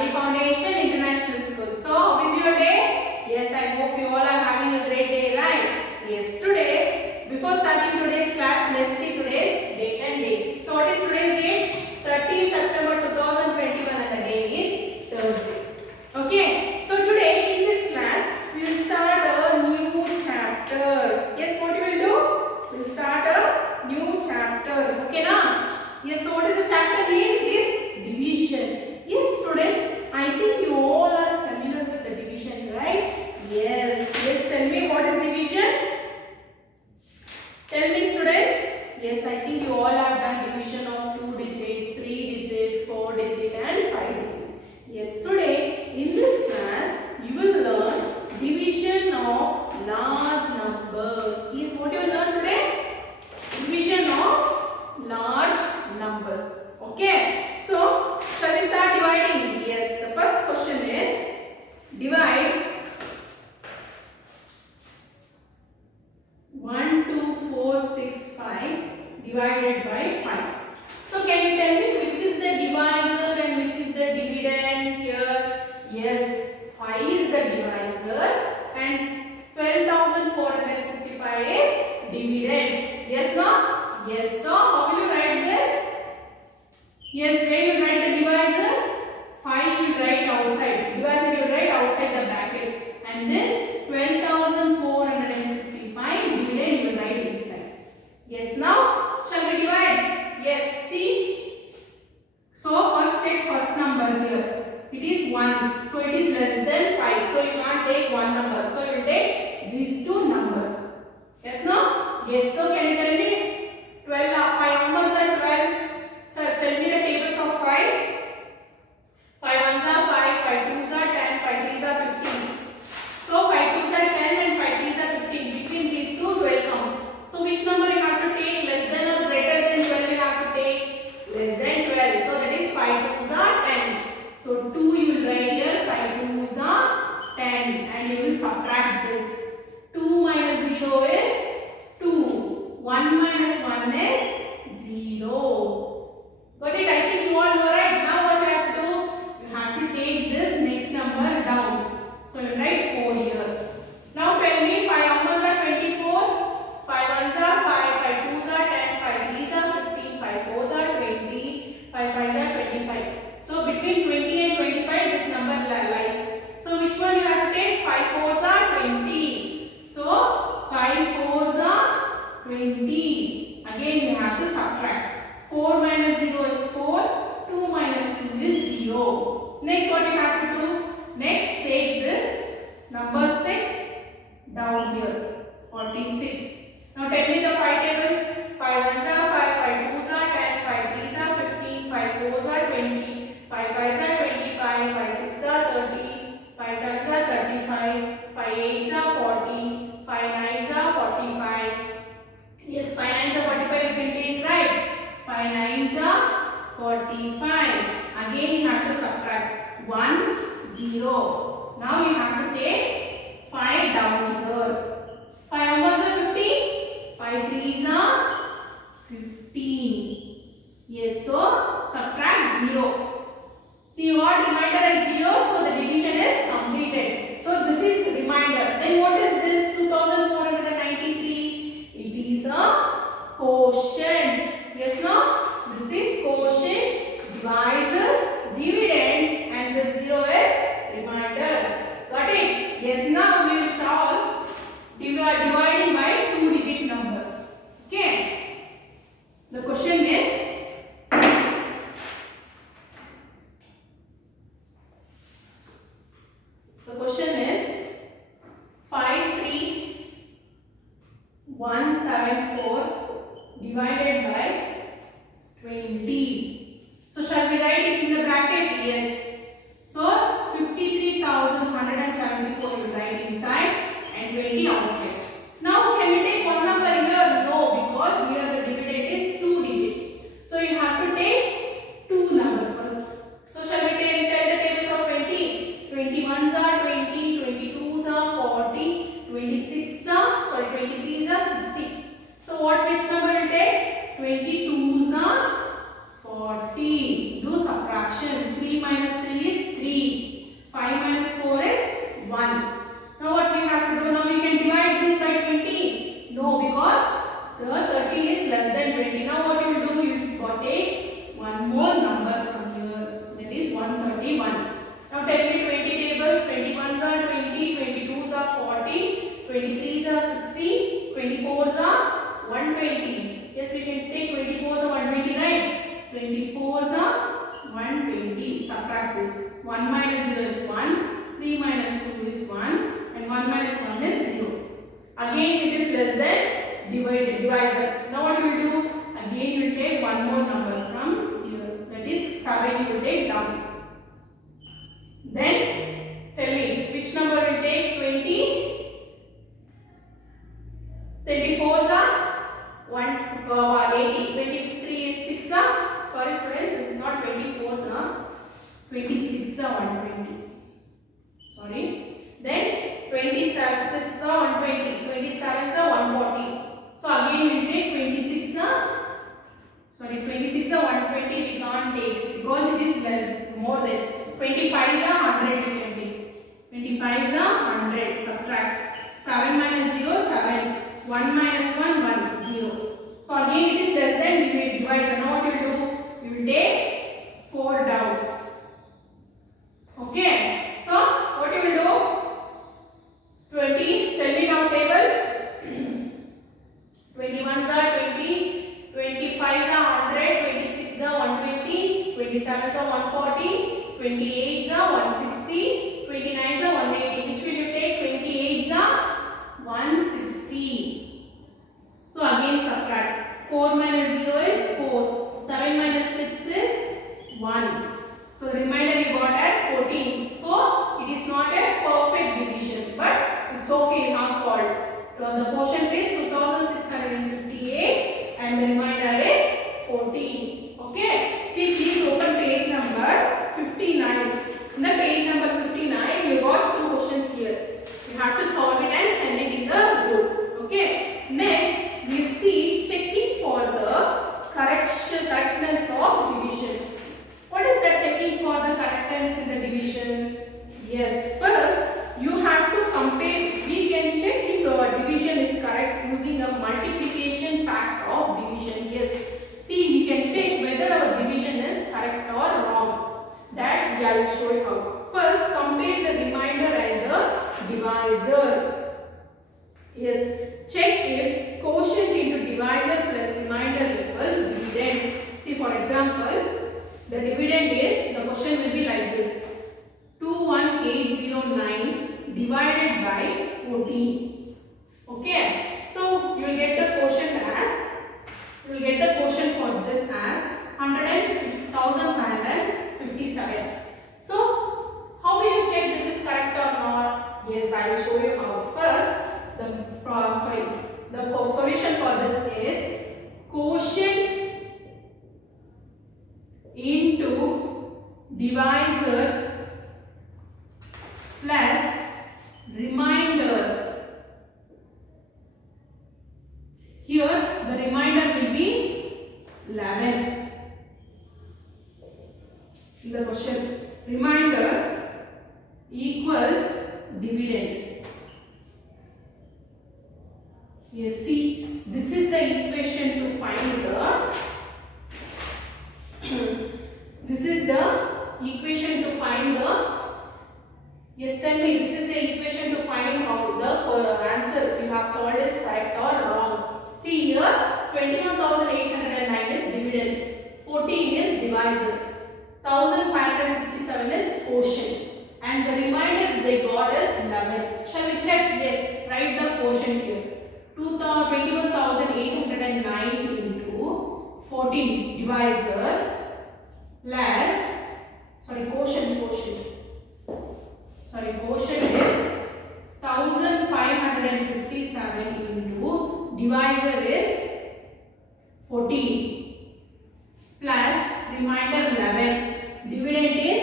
Family Foundation International School. So, how is your day? Yes, I hope you all are having a great day, right? Yes, today, before starting today's class, let's see today's date and date. So, what is today's date? 30 September 2021 and the day is Thursday. Okay, so today in this class, we will start a new chapter. Yes, what you will do? We will start a new chapter. Okay, now? Yes, so what is the chapter name? It is division. Yes, students, I think you all are familiar with the division, right? Yes, tell me what is division? Tell me, students. Yes, I think you all have done division of 2 digit, 3 digit, 4 digit and 5 digit. Yes, today in this class, you will learn division of large numbers. Yes, what you will learn today? Division of large numbers. Okay, so shall we start dividing? Yes, the first question is divide 1, 2, 4, 6, 5 divided by 5. So can you tell me which is the divisor and which is the dividend here? Yes, 5 is the divisor and 12,465 is dividend. Yes, no? Yes, so how will you write this? Yes, where you write the divisor? 5 you write outside. Divisor you write outside the bracket. And this 12,465 dividend you write inside. Yes, now shall we divide? Yes, see. So first check first number here. It is 1. So it is less than 5. So you can't take one number. So you will take these two numbers. Yes, no? Yes, so can you tell me 12 5 numbers are 12. Sir, tell me the tables of 5. 5 ones are 5, 5 twos are 10, 5 threes are 15. So 5 twos are 10 and 5 threes are 15. Between these two, 12 comes. So which number you have to take? Less than or greater than 12 you have to take? Less than 12. So that is 5 twos are 10. So 2 you will write here, 5 twos are 10 and you will subtract this. 2 minus 0 is 2. 1 minus 1 is 0. Got it? I think you all know, right? Now what you have to do? You have to take this next number down. So you write 4 here. Now tell me 5 numbers are 24. 5 ones are 5, 5 twos are 10, 5 threes are 15, 5 fours are 20, 5 fives are 25. So between 20 and 25 this number lies. So which one you have to take? 5 fours are 20. So 5 fours are 20. Again you have to subtract. 4 minus 0 is 4. 2 minus 2 is 0. Next what you have to do? Next take this number 6 down here. 46. Now tell me the 5 tables. 5 ones are 5, 5 twos are 10, 5 threes are 15, 5 fours are 20, 5 fives are 25, 5 sixes are 30, 5 sevens are 35, 5 eights are 40, 5 nines are 45. Yes, 5 nines are 45 you can change, right? 5 nines are 45. Again you have to subtract 1, 0. Now you have to take 5 down here. 5 numbers are 15. 5 threes are 15. Yes, so subtract 0. See what remainder is 0, so the division is completed. So this is remainder. Then what is this 2493? It is a quotient. Yes, no? This is quotient, divisor, dividend and the 0 is remainder. Got it? Yes, now we will solve dividing by 2-digit numbers. Okay? The question is 20. Subtract this. 1 minus 0 is 1. 3 minus 2 is 1. And 1 minus 1 is 0. Again it is less than divisor. Now what you will do? Again you will take one more number from here. That is 7 you will take down. Then tell me which number will take 20? 24 is 80. 23 is 6. Sorry students, this is not 24. 26 is 120. Sorry. Then 26 is 120. 27 is 140. So again we will take 26. 26 is 120. We can't take because it is less, more than 25 is 100. We can take 25 is 100. Subtract 7 minus 0 7. 1 minus 1 1 0. So again it is less than divisor. Now what you will do? You will take 4 down. Okay. So what you will do? 20. Tell me now tables. 21s are 20. 25s are 100. 26s are 120. 27s are 140. 28s are 160. 29s are 180. Which will you take? 28s are 160. So again subtract. 4 minus 0 is 4. 7 minus 6 is 1. So the remainder you got as 14. So it is not a perfect division, but it's okay, we have solved. The quotient is 2658 and the remainder is 14. Okay. See, please open page number 59. In the page number 59, you got two questions here. You have to solve it and send it in the group. Okay. Next, we will see checking for the correctness of division. What is that checking for the correctness in the division? Yes, first you have to compare. We can check if our division is correct using a multiplication factor of division. Yes, see, we can check whether our division is correct or wrong. That I will show you how. First, compare the remainder and the divisor. Yes, check if quotient into divisor plus remainder equals dividend. See, for example, the dividend is, the question will be like this: 21809 divided by 14. Okay, so you will get the quotient for this as 1557. So how will you check this is correct or not? Yes, I will show you how. First, the solution for this is quotient into divisor plus remainder. Here the remainder will be 11. In the question, remainder equals dividend. Yes, see, this is the equation to find the this is the equation to find the, yes, tell me, this is the equation to find how the answer you have solved is correct or wrong. See here, 21,809 is dividend, 14 is divisor, 1,557 is quotient, and the remainder they got is 11. Shall we check? Yes, write the quotient here. 21,809 into 14 divisor plus, quotient is 1557 into divisor is 14 plus remainder 11. Dividend is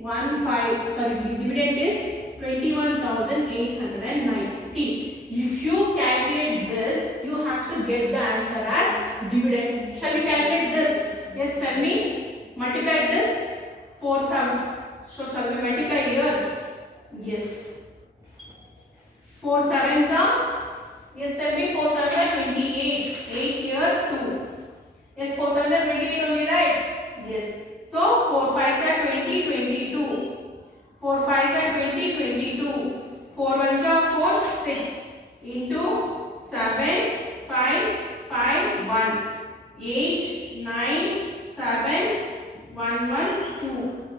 21,809. See, if you calculate this, you have to get the answer as dividend. Shall we calculate this? Yes, tell me. Multiply this 4 7. So shall we multiply here? Yes. 4 7s are, yes, tell me, 4 7s are 28. 8 here 2. Yes, 4 7s are 28 only, right? Yes. So 4 5s are 20, 22. 4 5s are 20, 22. 4 1s are 4, 6 into 7, 5, 5, 1. 8, 9, 7, 1, 1, 2.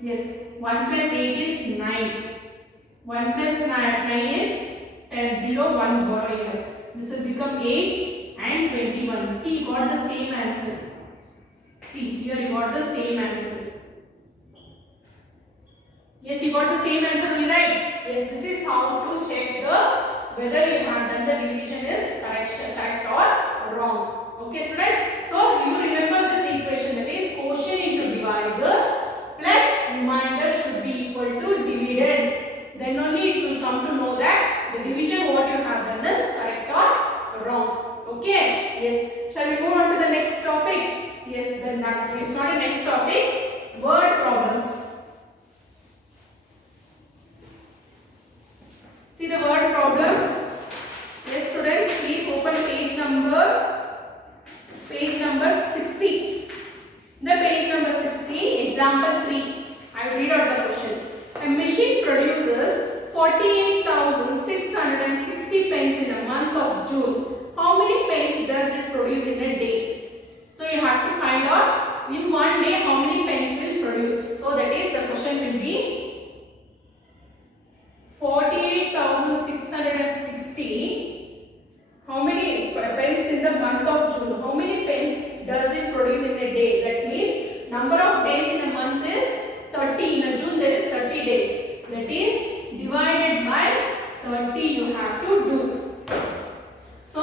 Yes, 1 plus 8 is 9. 1 plus 9 is 10. 0, 1 borrow here. This will become 8 and 21. See, you got the same answer. See, here you got the same answer. Yes, you got the same answer only, right? Yes, this is how to check whether you have done the division is correct or wrong. Okay, students. So you remember this equation, that is quotient into divisor plus remainder should be equal to dividend. Then only it will come to know that the division what you have done is correct or wrong. Okay. Yes. Shall we go on to the next topic? Yes. Then it's not a next topic. Word problems. See the word problems. Yes, students, please open page number 60. The page number 60, example 3. I will read out the question. A machine produces 48,660 pens in a month of June. How many pens does it produce in a day? So you have to find out in one day how many pens will produce. So that is the question will be 48,660. How many pens in the month of June? How many pens does it produce in a day? That means number of days in a month is 30. In a June there is 30 days. That is divided by 30 you have to do. So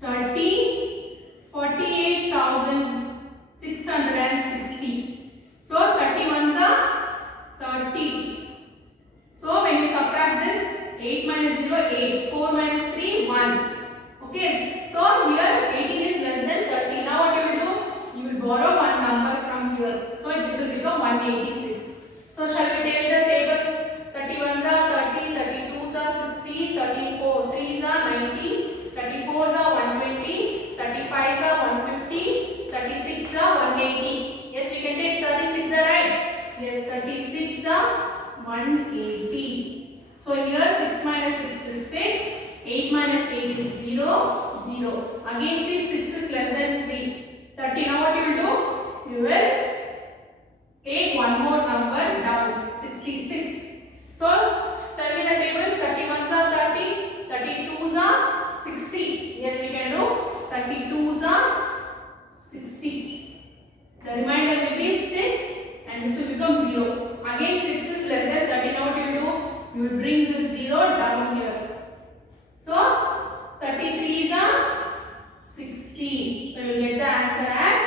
48,660. So 30 ones are 30. So when you subtract this, 8 minus 0, 8. 4 minus 3, 1. Okay. So here 18 is less than 30. Now what you will do? You will borrow one number from here. So this will become 186. So shall we take the tables? 31s are 30, 32s are 60, 34, 3s are 90, 34s are 120, 35s are 150, 36 are 180. Yes, we can take 36 are right. Yes, 36 are 180. So here 6 minus 6 is 6, 8 minus 8 is 0, 0. Again see 6 is less than 3. 30. Now what you will do? You will take one more number down, 66. So tell me the tables, 31s are 30, 32s are 60. Yes, we can do 32s are 60. The remainder will be 6 and this will become 0. Again 6 is less than 30. Now what you will do? You will bring this 0 down here. So 33s are 60. So you will get the answer as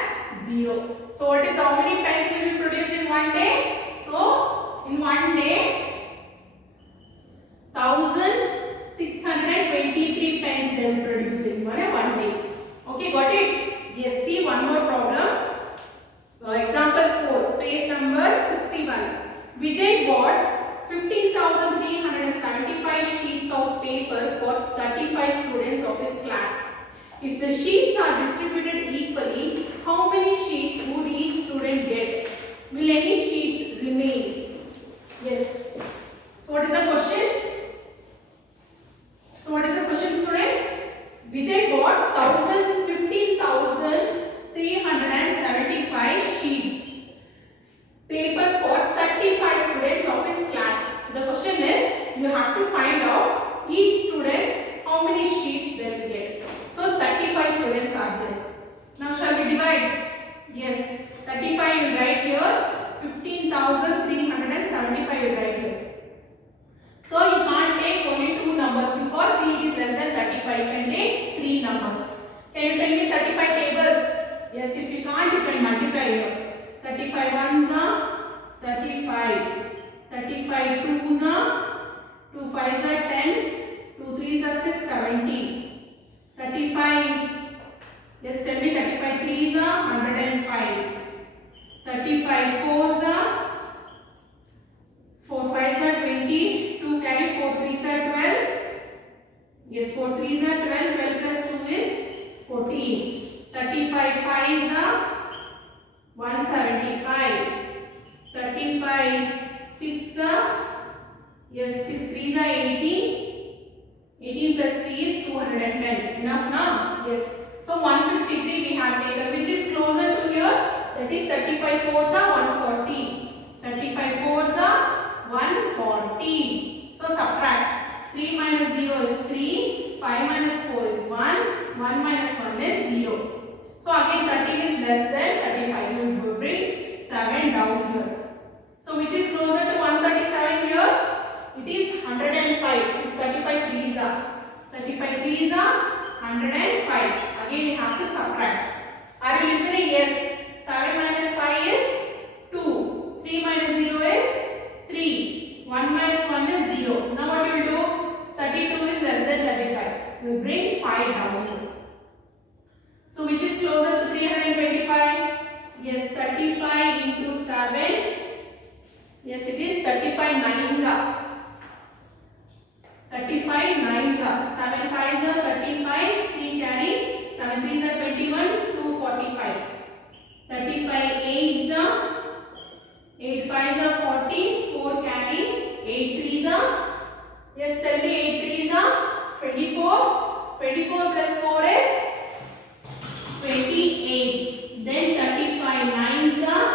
0. So what is how many pens will be produced in one day? So in one day 1623 pens they will produce in one day. Okay, got it? Yes, see one more problem. Example 4, page number 61. Vijay bought 15,375 sheets of paper for 35 students of his class. If the sheets are distributed equally, how many sheets would each student get? Will any sheets remain? Yes. So what is the question? So what is the question, students? Vijay bought 15,375 sheets paper for 35 students of his class. The question is, you have to find out each students how many sheets they will get. So 35 students are there. Now shall we divide? Yes, 35 will write here, 15,375 will write here. So you can't take only two numbers because C is less than 35. You can take three numbers. Can you tell me 35 tables? Yes, if you can't, you can multiply here. 35 ones are 35. 35 twos are 2 fives are 10. 2 threes are 6, 70. 35. Yes, tell me 35 threes are 105. 35 fours are 4 fives are 20. 2 carry 4 threes are 12. Yes, 4 threes are 12. 12 plus 2 is 14. 35 fives are 175. 35 6 are, yes, 6 threes are 18. 18 plus 3 is 210. Enough now? Yes. So 153 we have taken, which is closer to here. That is 35 fours are 140. 7 down here. So which is closer to 137 here? It is 105. If 35 threes are 105. Again we have to subtract. Are you listening? Yes. 7 minus 5 is 2. 3 minus 0 is 3. 1 minus 1 is 0. Now what you will do? 32 is less than 35. You will bring 5 down here. So which is closer to 325? Yes, 35 into 7. Yes, it is 35 nines are. 35 nines are. 7 fives are 35. 3 carry. 7 threes are 21. 2 45. 35 eights are. 8 fives are 40. 4 carry. 8 threes are. Yes, tell me 8 threes are 24. 24 plus 4 is 28. Then 35 nines are.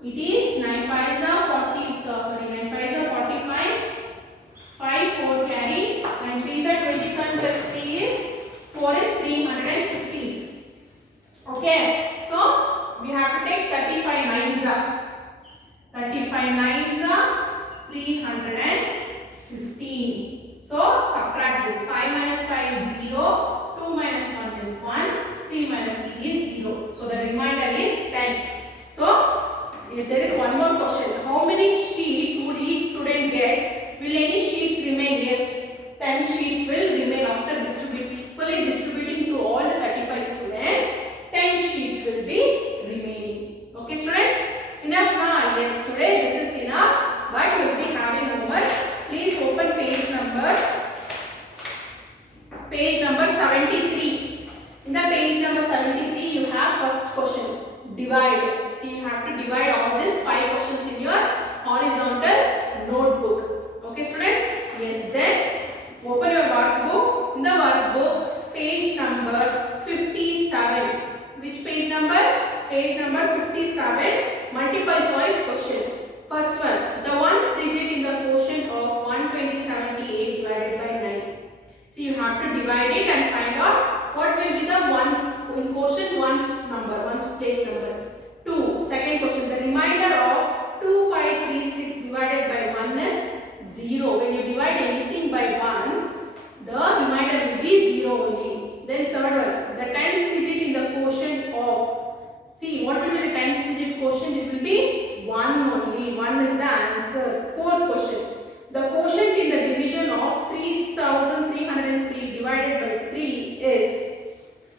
It is 9 fives are 9 fives are 45. 5 4 carry. 9 threes are 27 plus 3 is 4 is 350. Okay, so we have to take 35 nines are. 35 nines are 315. So subtract this. 5 minus 5 is 0. 2 minus 1 is 1. 3 minus 3 is 0. So the remainder is 10. So if there is one more question. How many sheets would each student get? Will any sheets remain? Yes. 10 sheets will remain after equally distributing to all the 35 students. 10 sheets will be remaining. Okay students? Enough now? Yes, today this is enough. But you will be having homework. Please open page number 73. In the page number 73, you have first question. Divide. So you have to divide all these 5 questions in your horizontal notebook. Okay students? Yes, then open your workbook. In the workbook, page number 57. Which page number? Page number 57. Multiple choice question. First one. The ones digit in the quotient of 12078 divided by 9. So you have to divide it and find out what will be the ones in quotient ones number, ones place number. 2. Second question. The remainder of 2536 divided by 1 is 0. When you divide anything by 1, the remainder will be 0 only. Then third one. The tens digit in the quotient of. See, what will be the tens digit quotient? It will be 1 only. 1 is the answer. Fourth question. The quotient in the division of 3303 divided by 3 is.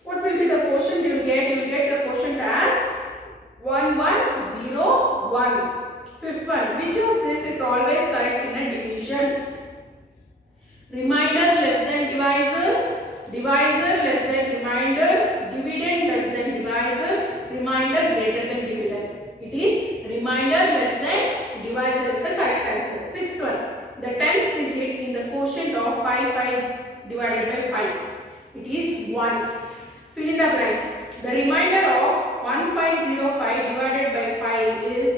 What will be the quotient you will get? You will get the quotient as 1101. Fifth one. Which of this is always correct in a division? Remainder less than divisor. Divisor less than remainder. Dividend less than divisor. Remainder greater than dividend. It is remainder less than divisor is the correct answer. Sixth one. The tens digit in the quotient of 5 5 divided by 5. It is 1. Fill in the blanks. The remainder of 1505 divided by 5 is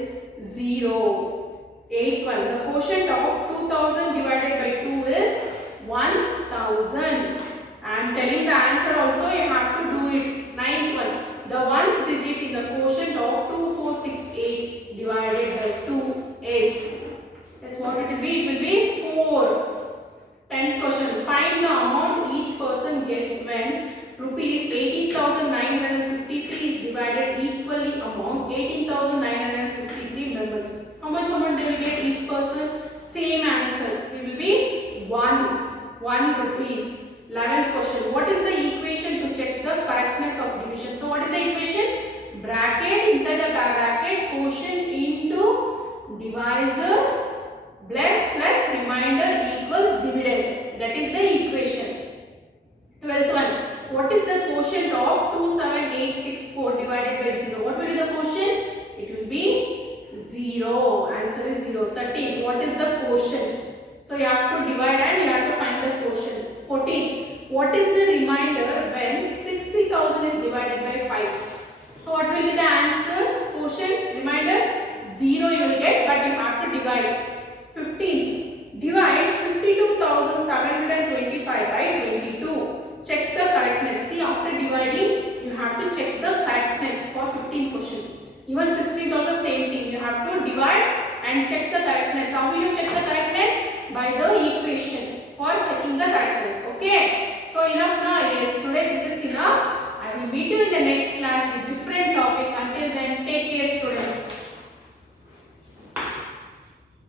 0. Eighth one. The quotient of 2000 divided by 2 is 1000. I am telling the answer also, you have to do it. Ninth one. The ones digit in the quotient of 2468 divided by 2 is. Yes, what it will be? It will be 4. 10th question. Find the amount each person gets when rupees 18,953 is divided equally among 18,953 members. How much amount they will get each person? Same answer. It will be 1 rupees. 11th question. What is the equation to check the correctness of division? So what is the equation? Bracket, inside the bracket, quotient into divisor plus remainder equals dividend. That is the equation. 12th one. What is the quotient of 27864 divided by 0? What will be the quotient? It will be 0. Answer is 0. 13. What is the quotient? So you have to divide and you have to find the quotient. 14. What is the remainder when 60,000 is divided by 5? So what will be the answer? Quotient, remainder, 0 you will get, but you have to divide. 15. Divide 52,725 by 22. Check the correctness. See, after dividing, you have to check the correctness for 15 question. Even 16th also same thing. You have to divide and check the correctness. How will you check the correctness? By the equation for checking the correctness. Okay. So enough